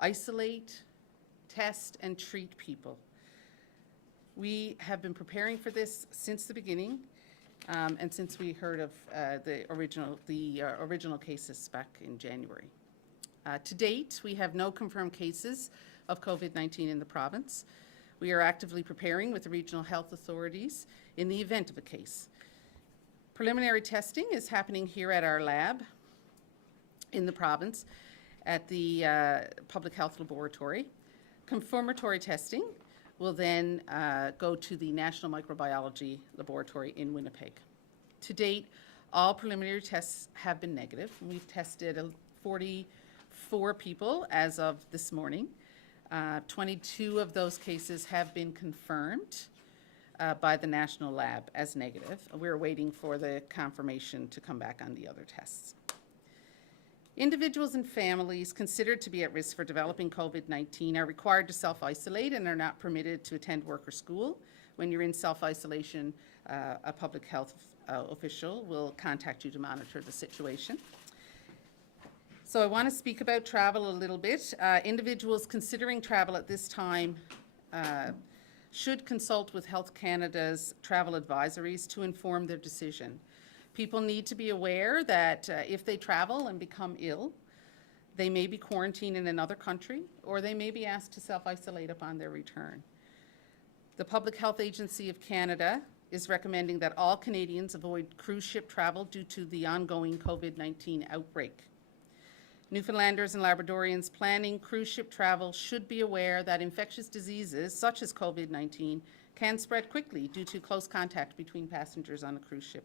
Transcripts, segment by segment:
isolate, test, and treat people. We have been preparing for this since the beginning, and since we heard of the original cases back in January. To date, we have no confirmed cases of COVID-19 in the province. We are actively preparing with the regional health authorities in the event of a case. Preliminary testing is happening here at our lab in the province at the Public Health Laboratory. Confirmatory testing will then go to the National Microbiology Laboratory in Winnipeg. To date, all preliminary tests have been negative. We've tested 44 people as of this morning. 22 of those cases have been confirmed by the national lab as negative. We're waiting for the confirmation to come back on the other tests. Individuals and families considered to be at risk for developing COVID-19 are required to self-isolate and are not permitted to attend work or school. When you're in self-isolation, a public health official will contact you to monitor the situation. So I want to speak about travel a little bit. Individuals considering travel at this time should consult with Health Canada's travel advisories to inform their decision. People need to be aware that if they travel and become ill, they may be quarantined in another country, or they may be asked to self-isolate upon their return. The Public Health Agency of Canada is recommending that all Canadians avoid cruise ship travel due to the ongoing COVID-19 outbreak. Newfoundlanders and Labradorians planning cruise ship travel should be aware that infectious diseases such as COVID-19 can spread quickly due to close contact between passengers on a cruise ship.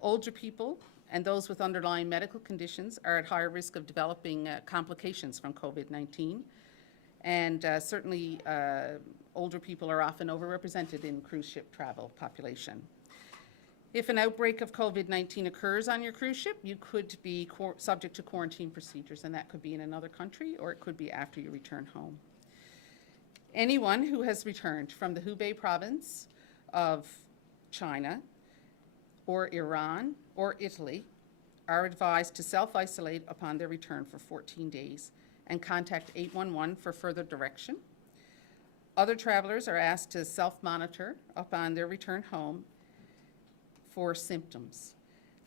Older people and those with underlying medical conditions are at higher risk of developing complications from COVID-19, and certainly older people are often overrepresented in cruise ship travel population. If an outbreak of COVID-19 occurs on your cruise ship, you could be subject to quarantine procedures, and that could be in another country or it could be after you return home. Anyone who has returned from the Hubei province of China or Iran or Italy are advised to self-isolate upon their return for 14 days and contact 811 for further direction. Other travelers are asked to self-monitor upon their return home for symptoms.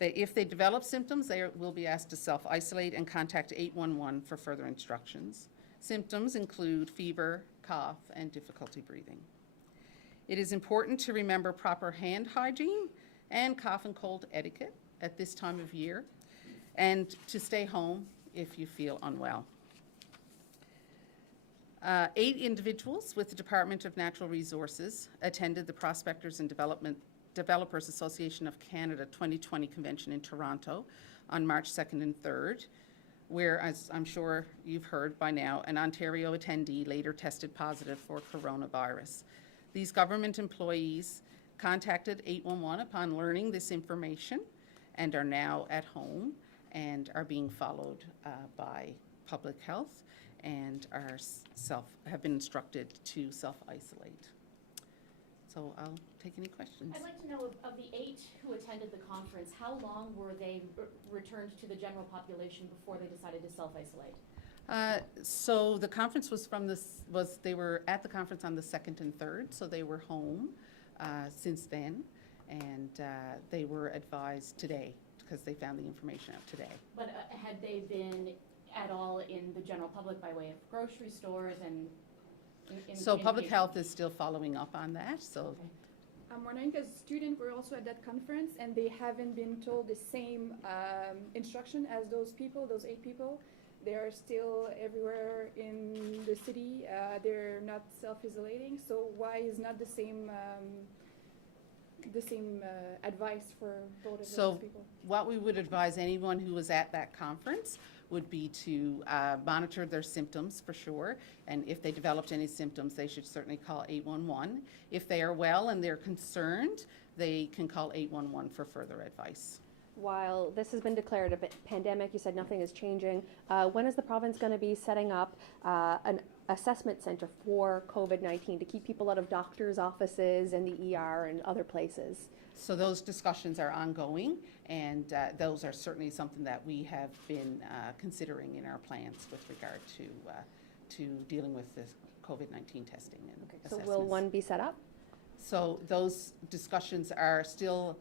If they develop symptoms, they will be asked to self-isolate and contact 811 for further instructions. Symptoms include fever, cough, and difficulty breathing. It is important to remember proper hand hygiene and cough and cold etiquette at this time of year, and to stay home if you feel unwell. 8 individuals with the Department of Natural Resources attended the Prospectors and Developers Association of Canada 2020 convention in Toronto on March 2nd and 3rd, where, as I'm sure you've heard by now, an Ontario attendee later tested positive for coronavirus. These government employees contacted 811 upon learning this information and are now at home and are being followed by public health and have been instructed to self-isolate. So I'll take any questions. I'd like to know, of the 8 who attended the conference, how long were they returned to the general population before they decided to self-isolate? So the conference they were at the conference on the 2nd and 3rd, so they were home since then, and they were advised today because they found the information out today. But had they been at all in the general public by way of grocery stores and so public health is still following up on that. So okay. I'm wondering, because students were also at that conference and they haven't been told the same instruction as those 8 people. They are still everywhere in the city. They're not self-isolating. So why is not the same advice for both of those people? So what we would advise anyone who was at that conference would be to monitor their symptoms for sure, and if they developed any symptoms, they should certainly call 811. If they are well and they're concerned, they can call 811 for further advice. While this has been declared a pandemic, you said nothing is changing. When is the province going to be setting up an assessment center for COVID-19 to keep people out of doctors' offices and the ER and other places? So those discussions are ongoing, and those are certainly something that we have been considering in our plans with regard to dealing with this COVID-19 testing and So assessments. will one be set up? So those discussions are still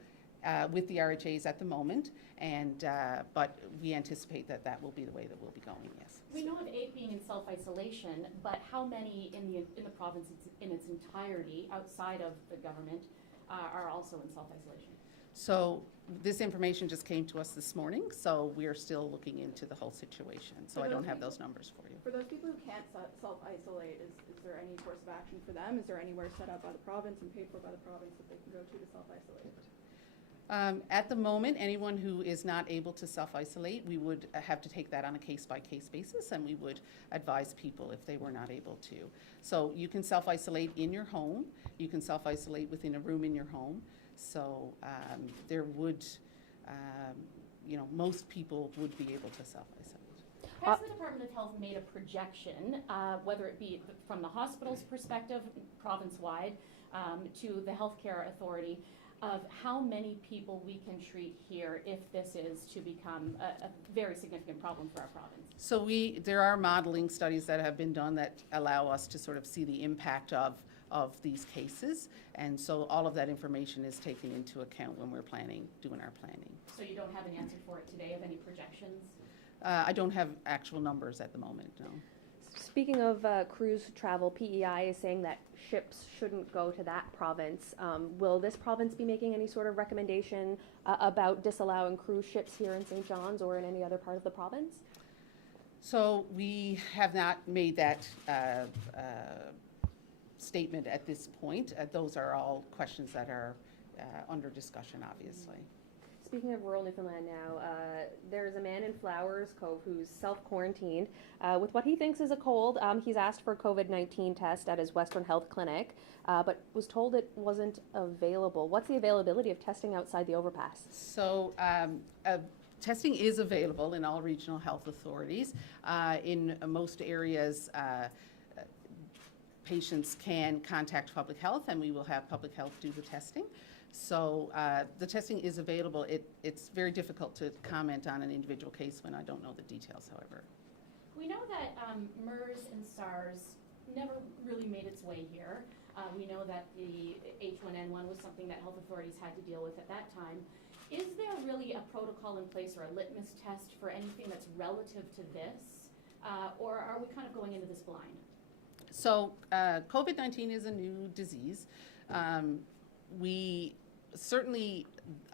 with the RHAs at the moment, and but we anticipate that that will be the way that we'll be going, yes. We know of 8 being in self-isolation, but how many in the province in its entirety, outside of the government, are also in self-isolation? So this information just came to us this morning, so we're still looking into the whole situation. So I don't have those numbers for you. For those people who can't self-isolate, is there any course of action for them? Is there anywhere set up by the province and paid for by the province that they can go to self-isolate? At the moment, anyone who is not able to self-isolate, we would have to take that on a case-by-case basis, and we would advise people if they were not able to. So you can self-isolate in your home. You can self-isolate within a room in your home. So there would, most people would be able to self-isolate. Has the Department of Health made a projection, whether it be from the hospital's perspective, province-wide, to the healthcare authority, of how many people we can treat here if this is to become a very significant problem for our province? So there are modeling studies that have been done that allow us to sort of see the impact of these cases, and so all of that information is taken into account when we're doing our planning. So you don't have an answer for it today of any projections? I don't have actual numbers at the moment, no. Speaking of cruise travel, PEI is saying that ships shouldn't go to that province. Will this province be making any sort of recommendation about disallowing cruise ships here in St. John's or in any other part of the province? So we have not made that statement at this point. Those are all questions that are under discussion, obviously. Speaking of rural Newfoundland now, there's a man in Flowers Cove who's self-quarantined with what he thinks is a cold. He's asked for a COVID-19 test at his Western Health Clinic, but was told it wasn't available. What's the availability of testing outside the overpass? So testing is available in all regional health authorities. In most areas, patients can contact public health, and we will have public health do the testing. So the testing is available. It's very difficult to comment on an individual case when I don't know the details, however. We know that MERS and SARS never really made its way here. We know that the H1N1 was something that health authorities had to deal with at that time. Is there really a protocol in place or a litmus test for anything that's relative to this? Or are we kind of going into this blind? So COVID-19 is a new disease. We certainly,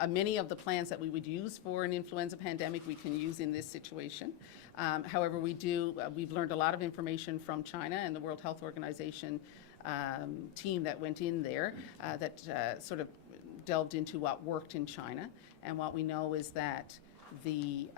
many of the plans that we would use for an influenza pandemic we can use in this situation. However, we've learned a lot of information from China and the World Health Organization team that went in there that sort of delved into what worked in China. And what we know is that the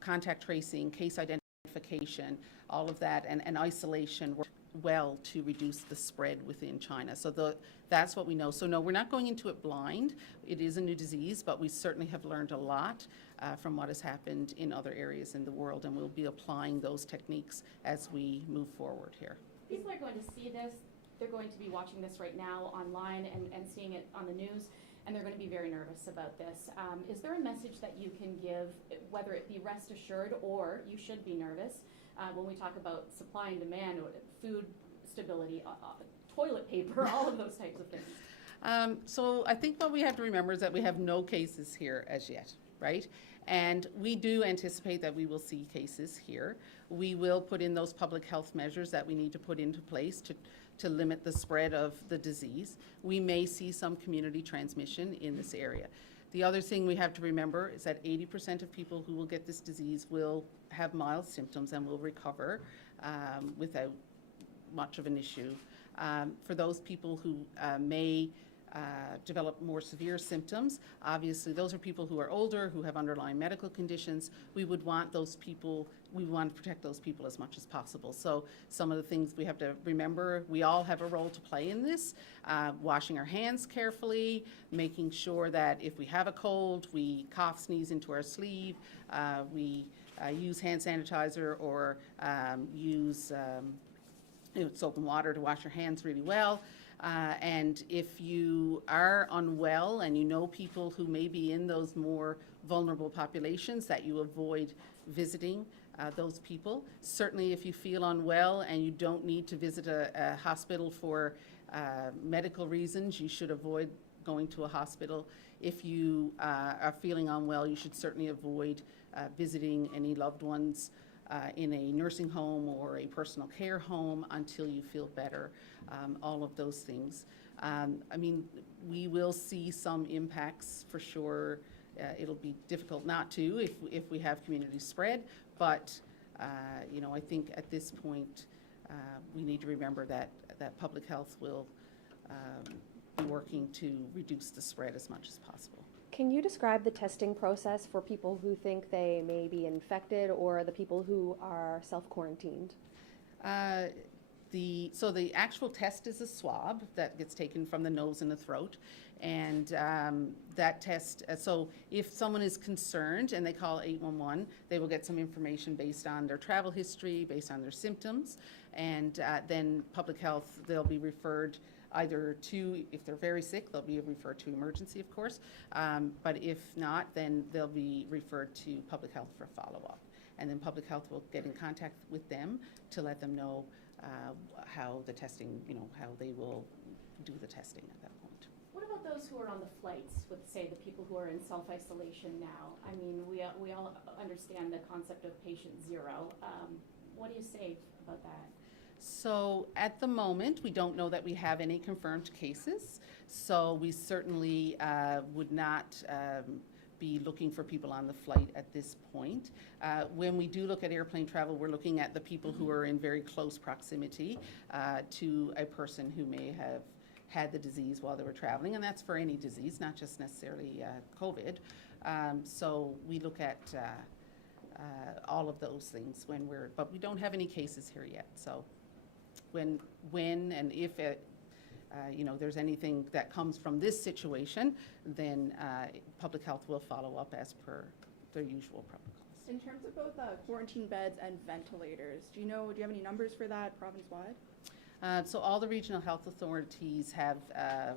contact tracing, case identification, all of that, and isolation worked well to reduce the spread within China. So that's what we know. So no, we're not going into it blind. It is a new disease, but we certainly have learned a lot from what has happened in other areas in the world, and we'll be applying those techniques as we move forward here. People are going to see this. They're going to be watching this right now online and seeing it on the news, and they're going to be very nervous about this. Is there a message that you can give, whether it be rest assured or you should be nervous, when we talk about supply and demand, food stability, toilet paper, all of those types of things? So I think what we have to remember is that we have no cases here as yet, right? And we do anticipate that we will see cases here. We will put in those public health measures that we need to put into place to limit the spread of the disease. We may see some community transmission in this area. The other thing we have to remember is that 80% of people who will get this disease will have mild symptoms and will recover without much of an issue. For those people who may develop more severe symptoms. Obviously, those are people who are older, who have underlying medical conditions. We would want those people, we want to protect those people as much as possible. So some of the things we have to remember, we all have a role to play in this. Washing our hands carefully, making sure that if we have a cold, we cough, sneeze into our sleeve, we use hand sanitizer or use soap and water to wash your hands really well. And if you are unwell and you know people who may be in those more vulnerable populations, that you avoid visiting those people. Certainly if you feel unwell and you don't need to visit a hospital for medical reasons, you should avoid going to a hospital. If you are feeling unwell, you should certainly avoid visiting any loved ones in a nursing home or a personal care home until you feel better, all of those things. I mean, we will see some impacts for sure. It'll be difficult not to if we have community spread, but you know, I think at this point we need to remember that public health will be working to reduce the spread as much as possible. Can you describe the testing process for people who think they may be infected or the people who are self-quarantined? So the actual test is a swab that gets taken from the nose and the throat. And that test, so if someone is concerned and they call 811, they will get some information based on their travel history, based on their symptoms. And then public health, they'll be referred either to, if they're very sick, they'll be referred to emergency, of course. But if not, then they'll be referred to public health for follow-up. And then public health will get in contact with them to let them know how the testing, you know, how they will do the testing at that point. What about those who are on the flights with, say, the people who are in self-isolation now? I mean, we all understand the concept of patient zero. What do you say about that? So at the moment, we don't know that we have any confirmed cases. So we certainly would not be looking for people on the flight at this point. When we do look at airplane travel, we're looking at the people who are in very close proximity to a person who may have had the disease while they were traveling, and that's for any disease, not just necessarily COVID. So we look at all of those things when but we don't have any cases here yet. So when and if you know, there's anything that comes from this situation, then public health will follow up as per their usual protocols. In terms of both quarantine beds and ventilators, do you have any numbers for that province-wide? So all the regional health authorities have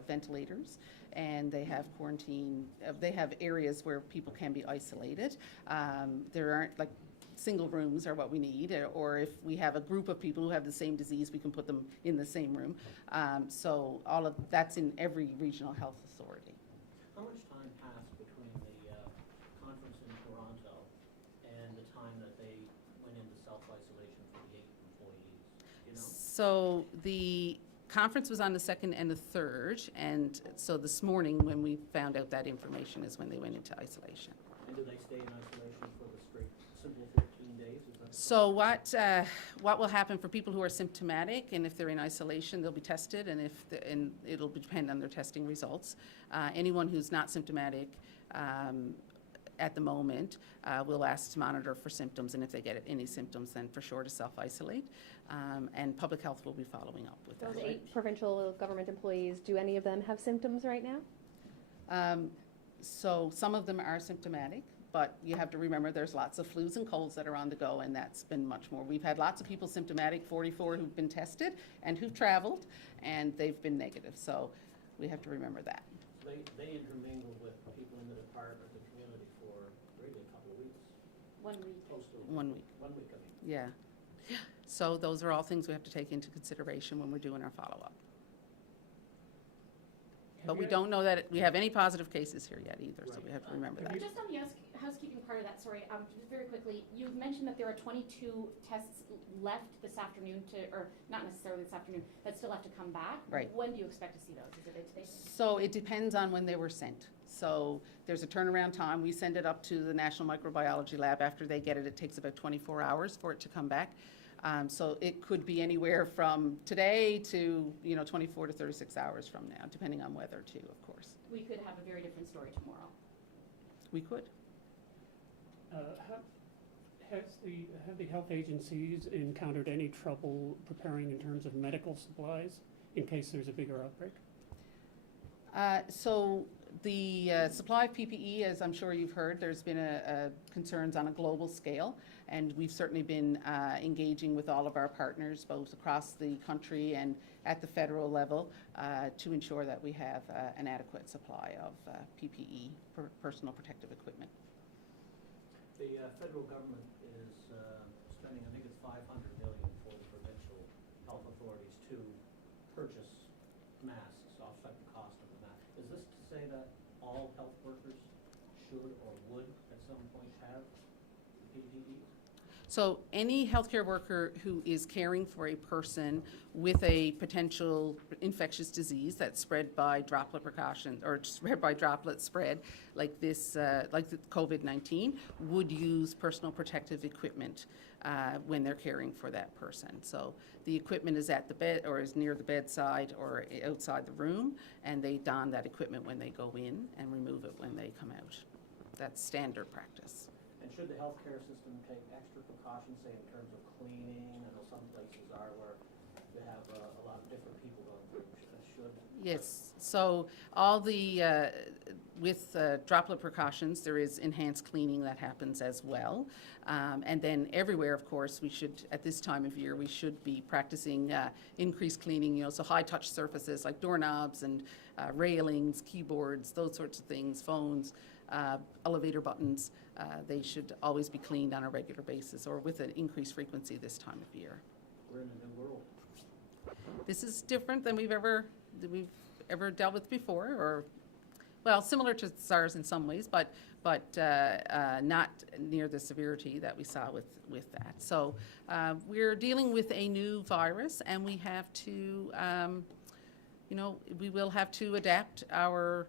ventilators, and they have quarantine, they have areas where people can be isolated. There aren't, like, single rooms are what we need, or if we have a group of people who have the same disease, we can put them in the same room. So all of that's in every regional health authority. How much time passed between the conference in Toronto and the time that they went into self-isolation for the 8 employees? You know? So the conference was on the 2nd and the 3rd, and so this morning when we found out that information is when they went into isolation. And do they stay in isolation for the straight, simple 14 days? Is that So what will happen for people who are symptomatic, and if they're in isolation, they'll be tested, and and it'll depend on their testing results. Anyone who's not symptomatic at the moment, we'll ask to monitor for symptoms, and if they get any symptoms, then for sure to self-isolate. And public health will be following up with Those that. 8 provincial government employees, do any of them have symptoms right now? So some of them are symptomatic, but you have to remember there's lots of flus and colds that are on the go, and that's been much more. We've had lots of people symptomatic, 44 who've been tested and who've traveled, and they've been negative. So we have to remember that. So they intermingle with people in the department, the community for really a couple of weeks. 1 week. Close to 1 week. 1 week, I mean. Yeah. So those are all things we have to take into consideration when we're doing our follow-up. But we don't know that we have any positive cases here yet either, so we have to remember that. Just on the housekeeping part of that, sorry, just very quickly, you mentioned that there are 22 tests left this afternoon or not necessarily this afternoon, that still have to come back. Right. When do you expect to see those? Is it today? So it depends on when they were sent. So there's a turnaround time. We send it up to the National Microbiology Lab. After they get it, it takes about 24 hours for it to come back. So it could be anywhere from today to, 24 to 36 hours from now, depending on weather too, of course. We could have a very different story tomorrow. We could. Have the health agencies encountered any trouble preparing in terms of medical supplies in case there's a bigger outbreak? So the supply of PPE, as I'm sure you've heard, there's been concerns on a global scale, and we've certainly been engaging with all of our partners, both across the country and at the federal level, to ensure that we have an adequate supply of PPE, personal protective equipment. The federal government is spending, I think it's $500 million for the provincial health authorities to purchase masks, offset the cost of the mask. Is this to say that all health workers should or would at some point have PPE? So any healthcare worker who is caring for a person with a potential infectious disease that's spread by droplet precaution or spread by droplet spread like this, like the COVID-19, would use personal protective equipment when they're caring for that person. So the equipment is at the bed or is near the bedside or outside the room, and they don that equipment when they go in and remove it when they come out. That's standard practice. And should the healthcare system take extra precautions, say in terms of cleaning? I know some places are where you have a lot of different people going through. Should Yes, so all the, with droplet precautions, there is enhanced cleaning that happens as well. And then everywhere, of course, we should, at this time of year, we should be practicing increased cleaning, so high-touch surfaces like doorknobs and railings, keyboards, those sorts of things, phones, elevator buttons. They should always be cleaned on a regular basis or with an increased frequency this time of year. we're in a new world. This is different than we've ever dealt with before, or, well, similar to SARS in some ways, but not near the severity that we saw with that. So we're dealing with a new virus, and we have to, we will have to adapt our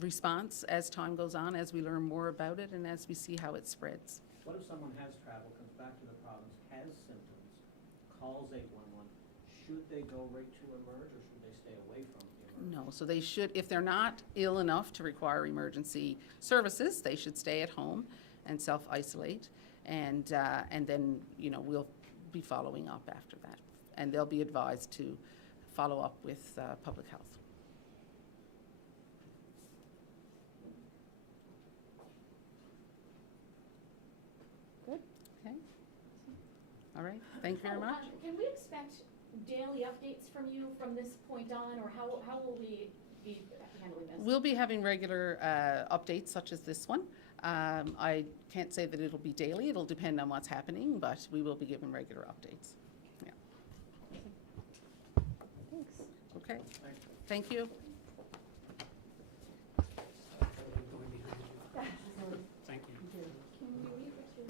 response as time goes on, as we learn more about it, and as we see how it spreads. What if someone has traveled, comes back to the province, has symptoms, calls 811? Should they go right to emerge, or should they stay away from the emerge? No, so they should, if they're not ill enough to require emergency services, they should stay at home and self-isolate, and then, we'll be following up after that. And they'll be advised to follow up with public health. Good. Okay. All right, thank you very much. Can we expect daily updates from you from this point on, or how will we be handling this? We'll be having regular updates such as this one. I can't say that it'll be daily, it'll depend on what's happening, but we will be giving regular updates. Yeah. Thanks. Okay, Thanks. thank you. Thank you. Can we leave it to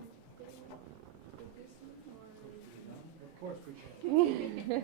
with this one, or? Of course we can.